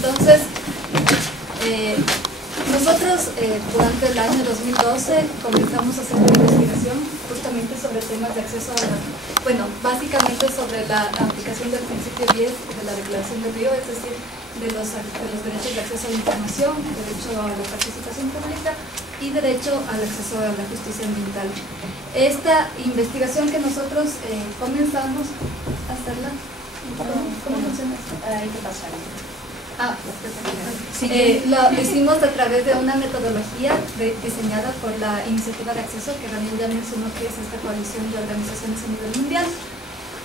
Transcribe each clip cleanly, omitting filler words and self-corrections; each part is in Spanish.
Entonces, nosotros durante el año 2012 comenzamos a hacer una investigación justamente sobre temas de acceso a la, bueno, básicamente sobre la aplicación del principio 10 de la Declaración de Río, es decir, de los derechos de acceso a la información, derecho a la participación pública y derecho al acceso a la justicia ambiental. Esta investigación que nosotros comenzamos a hacerla, ¿cómo funciona esto? Hay que pasar. Lo hicimos a través de una metodología diseñada por la Iniciativa de Acceso, que Daniel ya mencionó que es esta coalición de organizaciones a nivel mundial.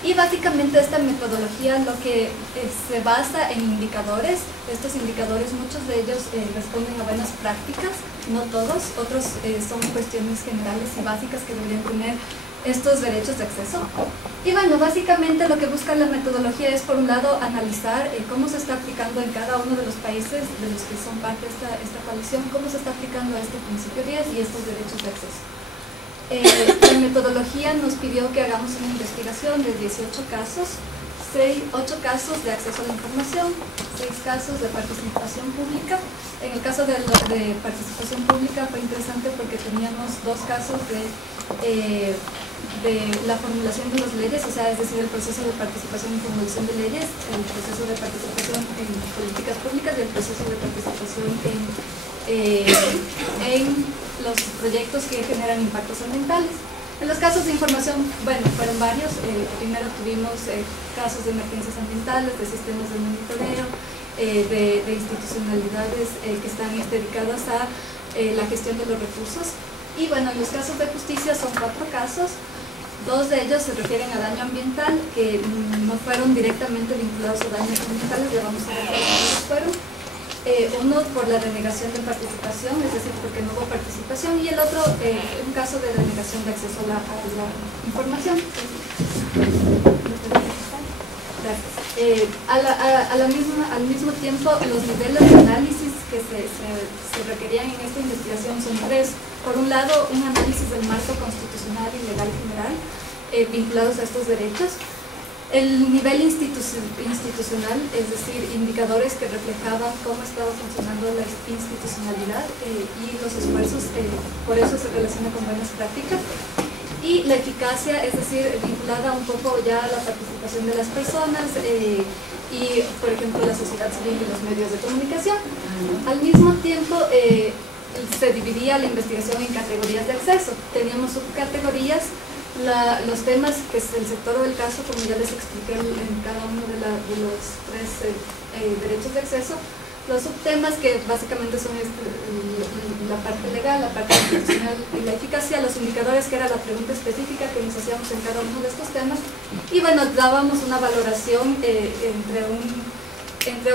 Y básicamente esta metodología lo que se basa en indicadores. Estos indicadores, muchos de ellos responden a buenas prácticas, no todos, otros son cuestiones generales y básicas que deberían tener estos derechos de acceso. Y bueno, básicamente lo que busca la metodología es, por un lado, analizar cómo se está aplicando en cada uno de los países de los que son parte de esta coalición, cómo se está aplicando este principio 10 y estos derechos de acceso. La metodología nos pidió que hagamos una investigación de 18 casos, 8 casos de acceso a la información, 6 casos de participación pública. En el caso de participación pública fue interesante porque teníamos 2 casos de la formulación de las leyes, o sea, es decir, el proceso de participación y formulación de leyes, el proceso de participación en políticas públicas y el proceso de participación en los proyectos que generan impactos ambientales. En los casos de información, bueno, fueron varios. Primero tuvimos casos de emergencias ambientales, de sistemas de monitoreo, de institucionalidades que están dedicadas a la gestión de los recursos. Y bueno, en los casos de justicia son 4 casos. 2 de ellos se refieren a daño ambiental, que no fueron directamente vinculados a daños ambientales, ya vamos a ver cuáles fueron. Uno por la denegación de participación, es decir, porque no hubo participación, y el otro un caso de denegación de acceso a la información. Gracias. Al mismo tiempo, los niveles de análisis que se requerían en esta investigación son 3. Por un lado, un análisis del marco constitucional y legal general vinculados a estos derechos. El nivel institucional, es decir, indicadores que reflejaban cómo estaba funcionando la institucionalidad y los esfuerzos, por eso se relaciona con buenas prácticas. Y la eficacia, es decir, vinculada un poco ya a la participación de las personas y, por ejemplo, la sociedad civil y los medios de comunicación. Al mismo tiempo, se dividía la investigación en categorías de acceso. Teníamos subcategorías. Los temas, que es el sector o el caso, como ya les expliqué en cada uno de los 3 derechos de acceso. Los subtemas, que básicamente son la parte legal, la parte institucional y la eficacia. Los indicadores, que era la pregunta específica que nos hacíamos en cada uno de estos temas. Y bueno, dábamos una valoración entre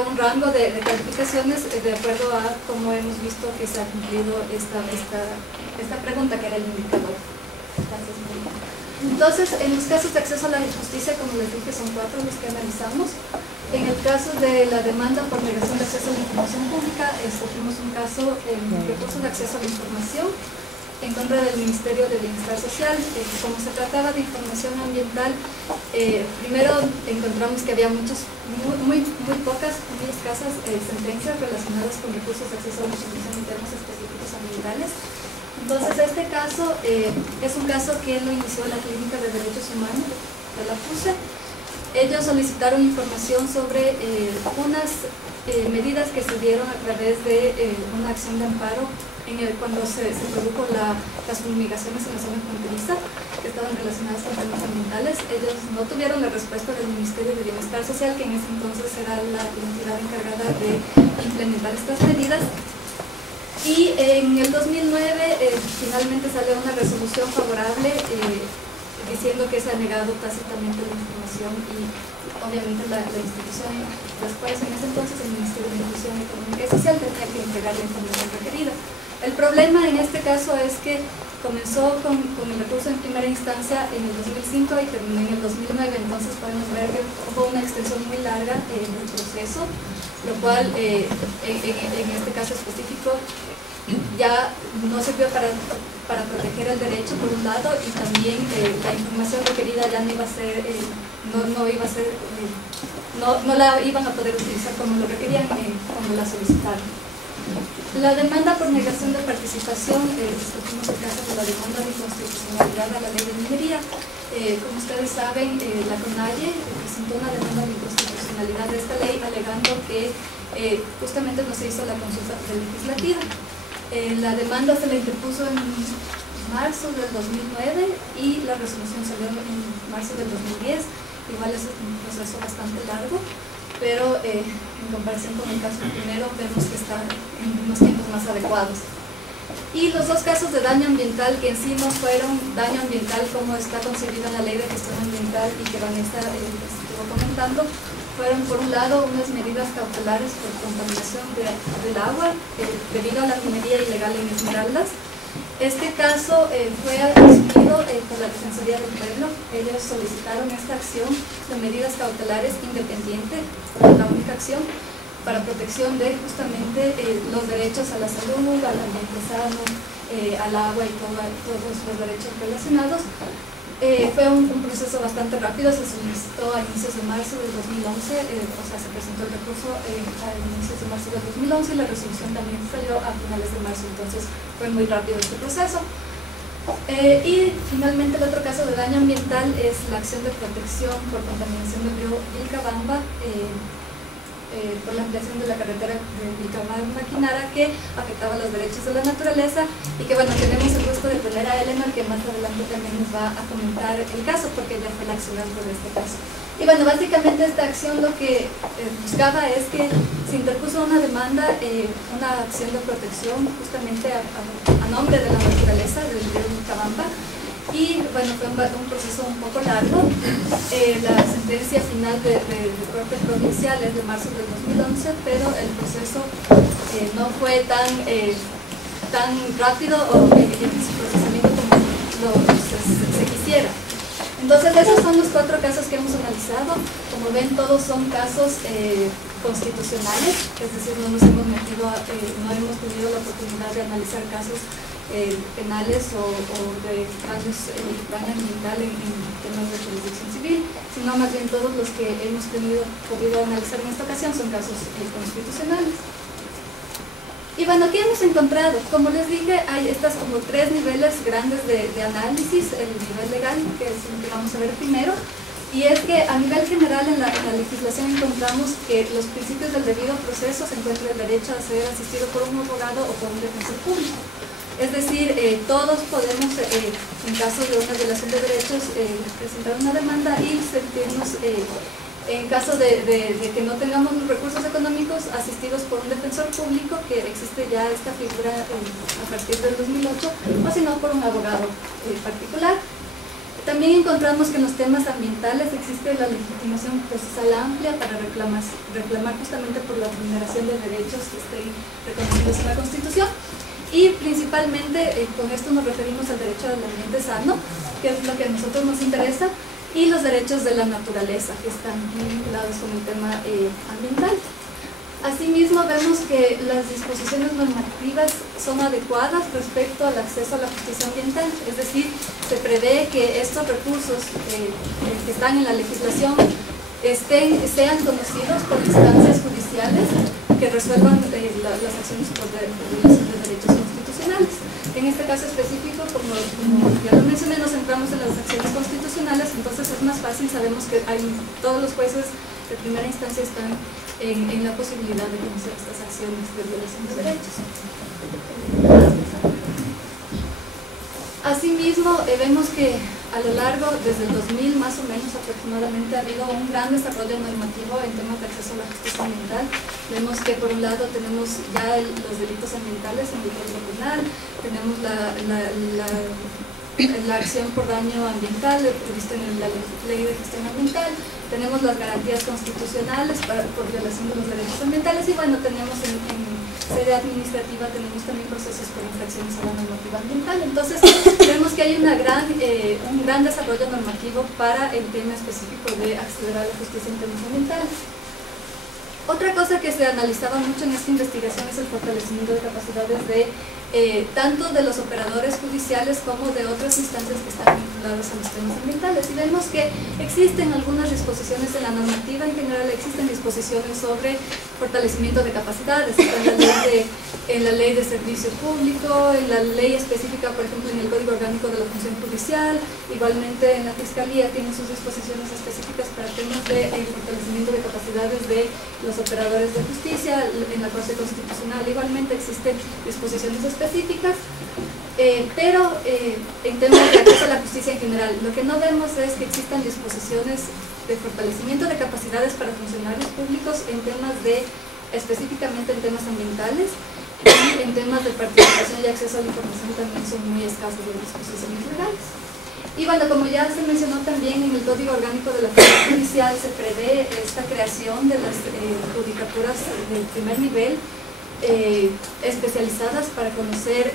un rango de calificaciones de acuerdo a cómo hemos visto que se ha cumplido esta pregunta, que era el indicador. Gracias, María. Entonces, en los casos de acceso a la justicia, como les dije, son 4 los que analizamos. En el caso de la demanda por negación de acceso a la información pública, escogimos un caso en recurso de acceso a la información en contra del Ministerio de Bienestar Social. Como se trataba de información ambiental, primero encontramos que había muy pocas, muy escasas sentencias relacionadas con recursos de acceso a la información en temas específicos ambientales. Entonces, este caso es un caso que lo inició la Clínica de Derechos Humanos de la FUSE. Ellos solicitaron información sobre unas medidas que se dieron a través de una acción de amparo cuando se produjo las fumigaciones en la zona fronteriza, que estaban relacionadas con temas ambientales. Ellos no tuvieron la respuesta del Ministerio de Bienestar Social, que en ese entonces era la entidad encargada de implementar estas medidas. Y en el 2009 finalmente salió una resolución favorable diciendo que se ha negado tácitamente la información y obviamente la institución, después en ese entonces el Ministerio de Inclusión Económica y Social tenía que entregar la información requerida. El problema en este caso es que comenzó con el recurso en primera instancia en el 2005 y terminó en el 2009, entonces podemos ver que hubo una extensión muy larga del proceso, lo cual en este caso específico ya no sirvió para proteger el derecho por un lado, y también la información requerida ya no iba a ser, no la iban a poder utilizar como lo requerían no la solicitaron. La demanda por negación de participación, discutimos el caso de la demanda de inconstitucionalidad a la ley de minería. Como ustedes saben, la CONAIE presentó una demanda de inconstitucionalidad de esta ley alegando que justamente no se hizo la consulta legislativa. La demanda se la interpuso en marzo del 2009 y la resolución salió en marzo del 2010. Igual es un proceso bastante largo, pero en comparación con el caso primero vemos que está en unos tiempos más adecuados. Y los dos casos de daño ambiental, que en sí no fueron daño ambiental como está concebida en la ley de gestión ambiental y que Vanessa estuvo comentando, fueron por un lado unas medidas cautelares por contaminación del agua debido a la minería ilegal en Esmeraldas. Este caso fue asumido por la Defensoría del Pueblo. Ellos solicitaron esta acción de medidas cautelares independiente, la única acción, para protección de justamente los derechos a la salud, al ambiente sano, al agua y todos los derechos relacionados. Fue un proceso bastante rápido, se solicitó a inicios de marzo del 2011, o sea, se presentó el recurso a inicios de marzo del 2011 y la resolución también salió a finales de marzo, entonces fue muy rápido este proceso. Y finalmente el otro caso de daño ambiental es la acción de protección por contaminación del río Vilcabamba, por la ampliación de la carretera de Vilcabamba-Maquinara, que afectaba los derechos de la naturaleza, y que bueno, tenemos el gusto de tener a Eleanor, que más adelante también nos va a comentar el caso, porque ella fue la accionante de este caso. Y bueno, básicamente esta acción lo que buscaba es que se interpuso una demanda, una acción de protección justamente a nombre de la naturaleza del río Vilcabamba. Y bueno, fue un proceso un poco largo. La sentencia final de corte provincial es de marzo del 2011, pero el proceso no fue tan rápido o en su procesamiento como se quisiera. Entonces esos son los 4 casos que hemos analizado. Como ven, todos son casos constitucionales, es decir, no nos hemos metido, no hemos tenido la oportunidad de analizar casos penales o de daño ambiental en temas de jurisdicción civil, sino más bien todos los que hemos podido analizar en esta ocasión son casos constitucionales. Y bueno, ¿qué hemos encontrado? Como les dije, hay estas como 3 niveles grandes de análisis. El nivel legal, que es el que vamos a ver primero, y es que a nivel general en la legislación encontramos que los principios del debido proceso se encuentra el derecho a ser asistido por un abogado o por un defensor público. Es decir, todos podemos, en caso de una violación de derechos, presentar una demanda y sentirnos, en caso de que no tengamos los recursos económicos, asistidos por un defensor público, que existe ya esta figura a partir del 2008, o si no, por un abogado particular. También encontramos que en los temas ambientales existe la legitimación procesal amplia para reclamar justamente por la vulneración de derechos que estén reconocidos en la Constitución. Y principalmente con esto nos referimos al derecho al ambiente sano, que es lo que a nosotros nos interesa, y los derechos de la naturaleza, que están muy vinculados con el tema ambiental. Asimismo, vemos que las disposiciones normativas son adecuadas respecto al acceso a la justicia ambiental, es decir, se prevé que estos recursos que están en la legislación sean conocidos por instancias judiciales que resuelvan las acciones por violación de derechos constitucionales. En este caso específico, como ya lo mencioné, nos centramos en las acciones constitucionales, entonces es más fácil, sabemos que todos los jueces de primera instancia están en la posibilidad de conocer estas acciones de violación de derechos. Asimismo, vemos que a lo largo, desde el 2000 más o menos aproximadamente, ha habido un gran desarrollo normativo en temas de acceso a la justicia ambiental. Vemos que por un lado tenemos ya los delitos ambientales en el Código Penal, tenemos la acción por daño ambiental previsto en la Ley de Gestión Ambiental, tenemos las garantías constitucionales por violación de los derechos ambientales y bueno, tenemos en sede administrativa tenemos también procesos por infracciones a la normativa ambiental. Entonces vemos que hay un gran desarrollo normativo para el tema específico de acceder a la justicia en temas ambientales. Otra cosa que se analizaba mucho en esta investigación es el fortalecimiento de capacidades de tanto de los operadores judiciales como de otras instancias que están vinculadas a los temas ambientales. Y vemos que existen algunas disposiciones en la normativa en general, existen disposiciones sobre fortalecimiento de capacidades, en la ley de servicio público, en la ley específica, por ejemplo, en el Código Orgánico de la Función Judicial, igualmente en la Fiscalía tienen sus disposiciones específicas para temas de fortalecimiento de capacidades de los operadores de justicia, en la Corte Constitucional igualmente existen disposiciones específicas, pero en temas de acceso a la justicia en general, lo que no vemos es que existan disposiciones de fortalecimiento de capacidades para funcionarios públicos en temas específicamente en temas ambientales, y en temas de participación y acceso a la información también son muy escasos de disposiciones legales. Y bueno, como ya se mencionó también, en el Código Orgánico de la Función Judicial se prevé esta creación de las judicaturas del primer nivel, especializadas para conocer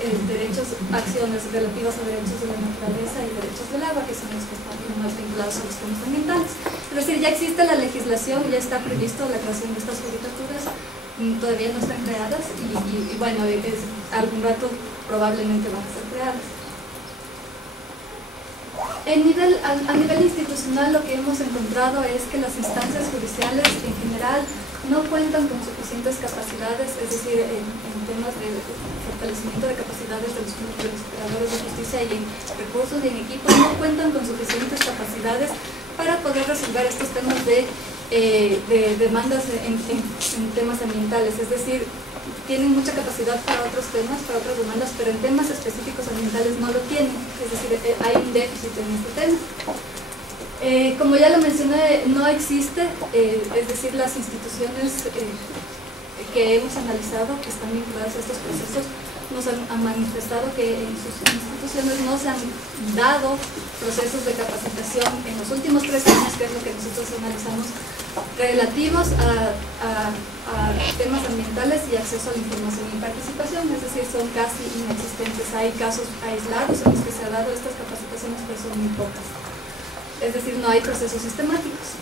acciones relativas a derechos de la naturaleza y derechos del agua, que son los que están más vinculados a los temas ambientales. Es decir, ya existe la legislación, ya está previsto la creación de estas judicaturas, todavía no están creadas y bueno, algún rato probablemente van a ser creadas. A nivel institucional, lo que hemos encontrado es que las instancias judiciales en general no cuentan con suficientes capacidades, es decir, en temas de fortalecimiento de capacidades de los operadores de justicia y en recursos y en equipos, no cuentan con suficientes capacidades para poder resolver estos temas de demandas en temas ambientales, es decir, tienen mucha capacidad para otros temas, para otras demandas, pero en temas específicos ambientales no lo tienen, es decir, hay un déficit en este tema. Como ya lo mencioné, no existe, es decir, las instituciones que hemos analizado, que están vinculadas a estos procesos, nos han manifestado que en sus instituciones no se han dado procesos de capacitación en los últimos 3 años, que es lo que nosotros analizamos, relativos a temas ambientales y acceso a la información y participación, es decir, son casi inexistentes. Hay casos aislados en los que se ha dado estas capacitaciones, pero son muy pocas. Es decir, no hay procesos sistemáticos.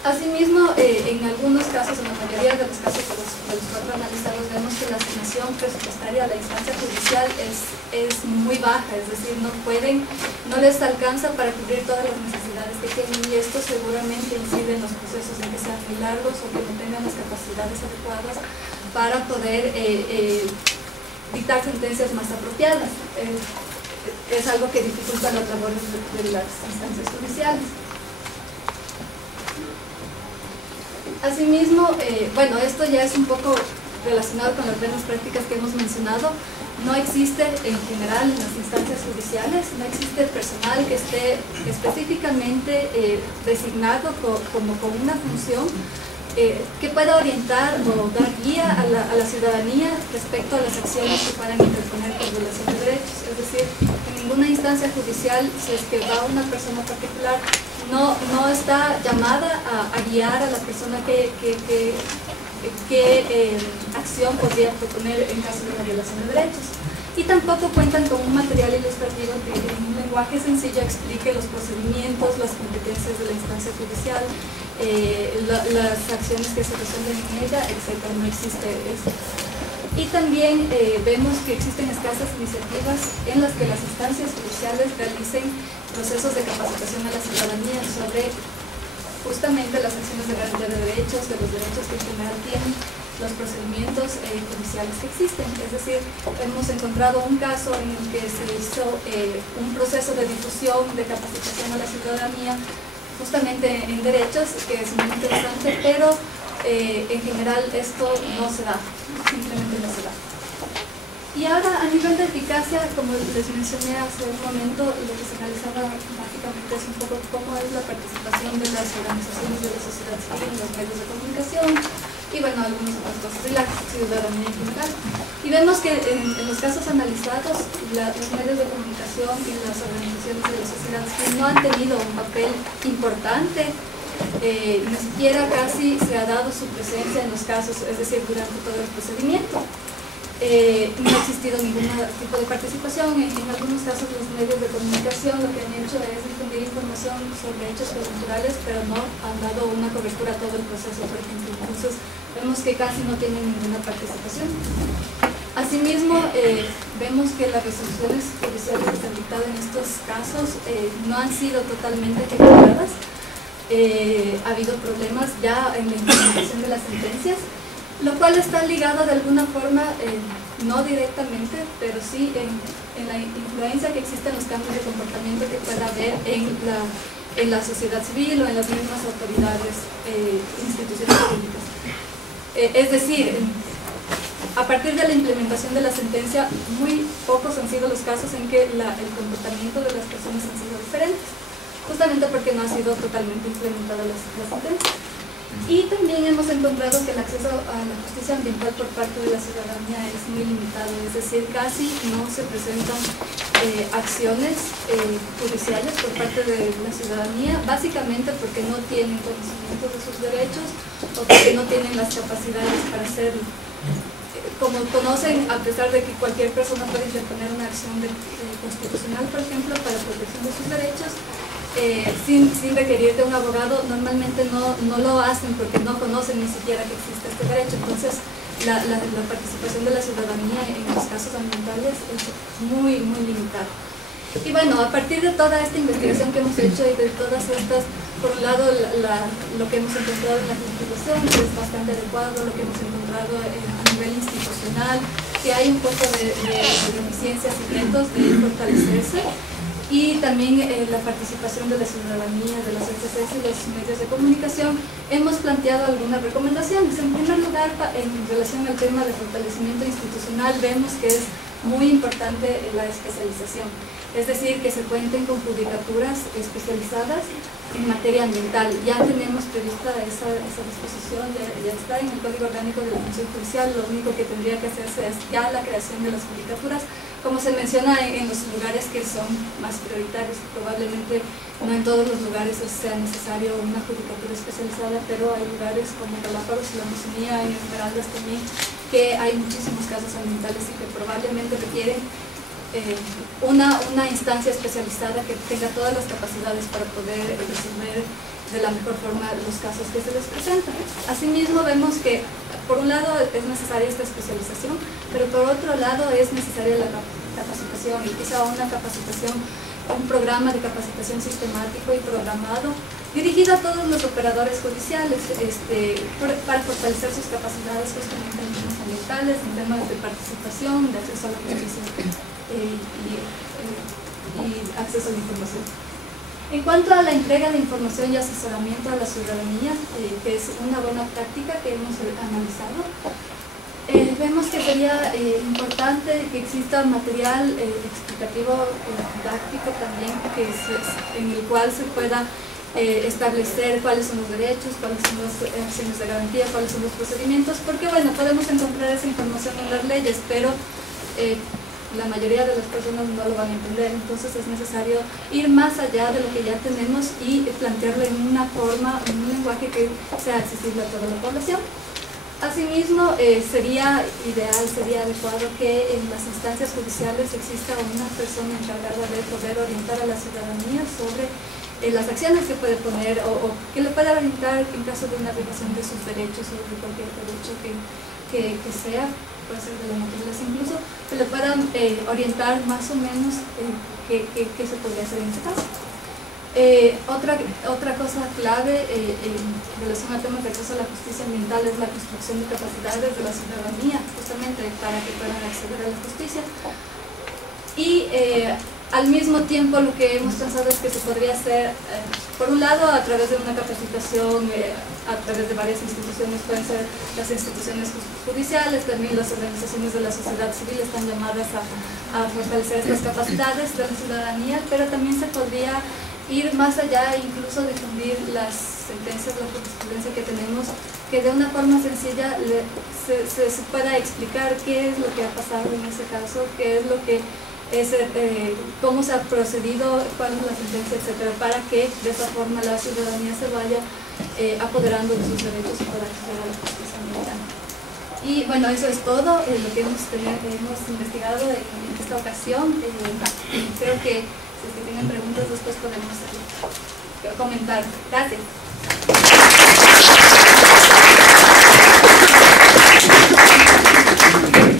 Asimismo, en algunos casos, en la mayoría de los casos de los 4 analizados, vemos que la asignación presupuestaria a la instancia judicial es muy baja, es decir, no les alcanza para cubrir todas las necesidades que tienen, y esto seguramente incide en los procesos en que sean muy largos o que no tengan las capacidades adecuadas para poder dictar sentencias más apropiadas. Es algo que dificulta las labores de las instancias judiciales. Asimismo, bueno, esto ya es un poco relacionado con las buenas prácticas que hemos mencionado. No existe en general en las instancias judiciales, no existe personal que esté específicamente designado como con una función que pueda orientar o dar guía a la ciudadanía respecto a las acciones que puedan interponer por violación de derechos. Es decir, en ninguna instancia judicial, si es que va una persona particular, no está llamada a guiar a la persona qué acción podría proponer en caso de una violación de derechos. Y tampoco cuentan con un material ilustrativo que en un lenguaje sencillo explique los procedimientos, las competencias de la instancia judicial, las acciones que se resuelven en ella, etc. No existe eso. Y también vemos que existen escasas iniciativas en las que las instancias judiciales realicen procesos de capacitación a la ciudadanía sobre justamente las acciones de garantía de derechos, de los derechos que en general tienen los procedimientos judiciales que existen. Es decir, hemos encontrado un caso en el que se hizo un proceso de difusión, de capacitación a la ciudadanía justamente en derechos, que es muy interesante, pero en general esto no se da, simplemente no se da. Y ahora, a nivel de eficacia, como les mencioné hace un momento, lo que se analizaba básicamente es un poco cómo es la participación de las organizaciones de la sociedad civil en los medios de comunicación y, bueno, algunas otras cosas de la ciudadanía en general. Y vemos que en los casos analizados, los medios de comunicación y las organizaciones de la sociedad civil no han tenido un papel importante, ni siquiera casi se ha dado su presencia en los casos, es decir, durante todo el procedimiento. no ha existido ningún tipo de participación. En algunos casos los medios de comunicación lo que han hecho es difundir información sobre hechos coyunturales, pero no han dado una cobertura a todo el proceso, por ejemplo. Entonces vemos que casi no tienen ninguna participación. Asimismo, vemos que las resoluciones judiciales que se han dictado en estos casos no han sido totalmente ejecutadas. Ha habido problemas ya en la implementación de las sentencias, lo cual está ligado de alguna forma, no directamente, pero sí en la influencia que existe en los cambios de comportamiento que pueda haber en la sociedad civil o en las mismas autoridades, instituciones públicas. Es decir, a partir de la implementación de la sentencia, muy pocos han sido los casos en que el comportamiento de las personas han sido diferentes, justamente porque no ha sido totalmente implementada la sentencia. Y también hemos encontrado que el acceso a la justicia ambiental por parte de la ciudadanía es muy limitado, es decir, casi no se presentan acciones judiciales por parte de la ciudadanía, básicamente porque no tienen conocimiento de sus derechos o porque no tienen las capacidades para hacerlo. Como conocen, a pesar de que cualquier persona puede interponer una acción constitucional, por ejemplo, para protección de sus derechos, sin requerir de un abogado, normalmente no lo hacen porque no conocen ni siquiera que existe este derecho. Entonces la participación de la ciudadanía en los casos ambientales es muy limitada. Y bueno, a partir de toda esta investigación que hemos hecho y de todas estas, por un lado lo que hemos encontrado en la Constitución, que es bastante adecuado, lo que hemos encontrado a nivel institucional, que hay un poco de deficiencias y retos de fortalecerse, y también la participación de la ciudadanía, de las ONGs y los medios de comunicación, hemos planteado algunas recomendaciones. En primer lugar, en relación al tema de fortalecimiento institucional, vemos que es muy importante la especialización, es decir, que se cuenten con judicaturas especializadas en materia ambiental. Ya tenemos prevista esa disposición, ya está en el Código Orgánico de la Función Judicial. Lo único que tendría que hacerse es ya la creación de las judicaturas, como se menciona en los lugares que son más prioritarios. Probablemente no en todos los lugares sea necesario una judicatura especializada, pero hay lugares como Galápagos y la Amazonía, en Esmeraldas también, que hay muchísimos casos ambientales y que probablemente requieren una instancia especializada que tenga todas las capacidades para poder resolver de la mejor forma los casos que se les presentan. Asimismo, vemos que por un lado es necesaria esta especialización, pero por otro lado es necesaria la capacitación, y quizá una capacitación, un programa de capacitación sistemático y programado dirigido a todos los operadores judiciales, para fortalecer sus capacidades justamente en temas ambientales, en temas de participación, de acceso a la justicia y acceso a la información. En cuanto a la entrega de información y asesoramiento a la ciudadanía, que es una buena práctica que hemos analizado, vemos que sería importante que exista material explicativo, didáctico también, en el cual se pueda establecer cuáles son los derechos, cuáles son las acciones de garantía, cuáles son los procedimientos, porque bueno, podemos encontrar esa información en las leyes, pero la mayoría de las personas no lo van a entender. Entonces es necesario ir más allá de lo que ya tenemos y plantearlo en una forma, en un lenguaje que sea accesible a toda la población. Asimismo, sería ideal, sería adecuado que en las instancias judiciales exista una persona encargada de poder orientar a la ciudadanía sobre las acciones que puede poner o que le pueda orientar en caso de una violación de sus derechos o de cualquier derecho que sea, puede ser de la naturaleza incluso, que le puedan orientar más o menos qué se podría hacer en este caso. Otra cosa clave en relación a temas de acceso a la justicia ambiental es la construcción de capacidades de la ciudadanía, justamente para que puedan acceder a la justicia. Y al mismo tiempo lo que hemos pensado es que se podría hacer, por un lado, a través de una capacitación, a través de varias instituciones, pueden ser las instituciones judiciales, también las organizaciones de la sociedad civil están llamadas a fortalecer estas capacidades de la ciudadanía, pero también se podría ir más allá e incluso difundir las sentencias, la jurisprudencia que tenemos, que de una forma sencilla se pueda explicar qué es lo que ha pasado en ese caso, qué es lo que es, cómo se ha procedido, cuál es la sentencia, etcétera, para que de esa forma la ciudadanía se vaya apoderando de sus derechos y pueda acceder a la justicia ambiental. Y bueno, eso es todo lo que hemos investigado en esta ocasión. Creo que si tienen preguntas después podemos comentar. Gracias.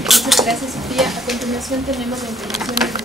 Muchas gracias, Sofía. A continuación tenemos la intervención de